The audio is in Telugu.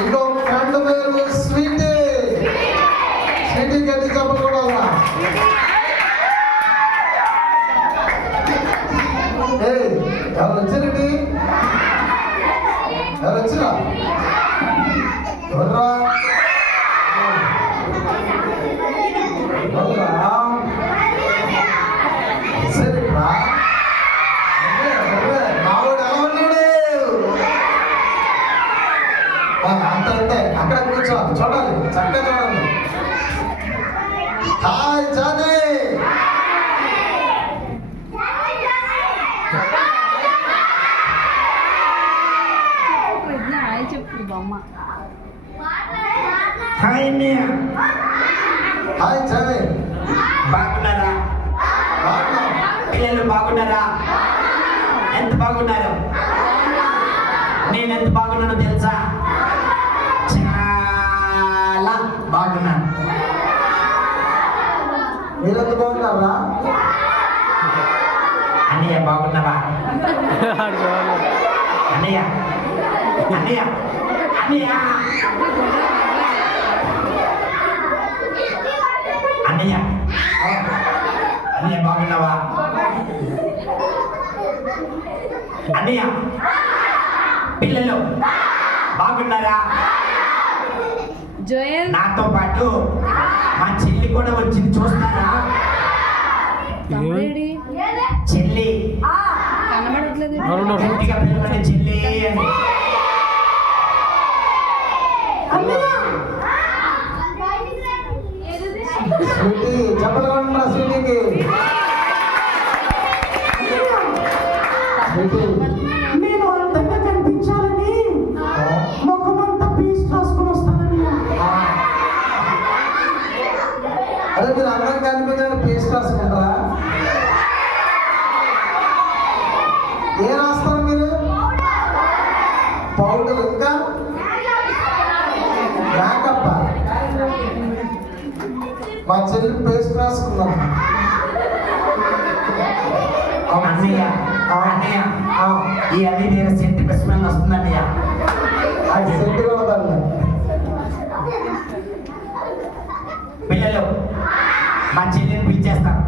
ఇంకో ఫ్రెండ్ పేరు స్వీటీ. స్వీటీ గట్టి చెప్పకూడదు. ఎవరు వచ్చారండి? ఎవరు వచ్చినా? ఎవర్రా? సరేట్రా, మావాడు ఎలా ఉన్నాడు? అంత అంటే అక్కడ కూర్చో, చూడాలి, చక్కగా చూడండి. Hi Johnny. హాయ్ అన్నయ్య. Hi Johnny. బాగున్నారా? పిల్లలు బాగున్నారా? ఎంత బాగున్నారు? నేను ఎంత బాగున్నానో తెలుసా? చాలా బాగున్నాను. మీరెంత బాగున్నారా? అన్నయ్య బాగున్నావా? అన్నయ్య అన్నయ్య అన్నయ్య అన్నయ్య అన్నయ్య బాగున్నావా? అన్నయ్య పిల్లలు బాగున్నారా? జోయల్ నాతో పాటు మా చెల్లి కూడా వచ్చింది, చూస్తారా? తమ్ముడేడి చెల్లి కనబడట్లేదు. గట్టిగా పిలవండి, చెల్లి అని. స్వీటీ చెప్పగలరా? స్వీటీకి స్వీటీ నేను అందంగా కనిపించాలని ముఖమంతా పీస్ రాసుకొని వస్తానని. అదే మీరు అందరం కనిపించాలని పేస్ట్ రాసుకుంటారా? ఏ రాస్తారు మీరు? పౌడర్, ఇంకా మేకప్. మా చెల్లి పేస్ట్ రాసుకున్నాం. అన్నయ్య అన్నయ్య ఈ అన్ని నేను సెంట్ స్మెల్ వస్తుంది అన్నయ్య. అది సెట్గా ఉండాలి. పిల్లలు మా చెల్లిని పిలిచేస్తాను.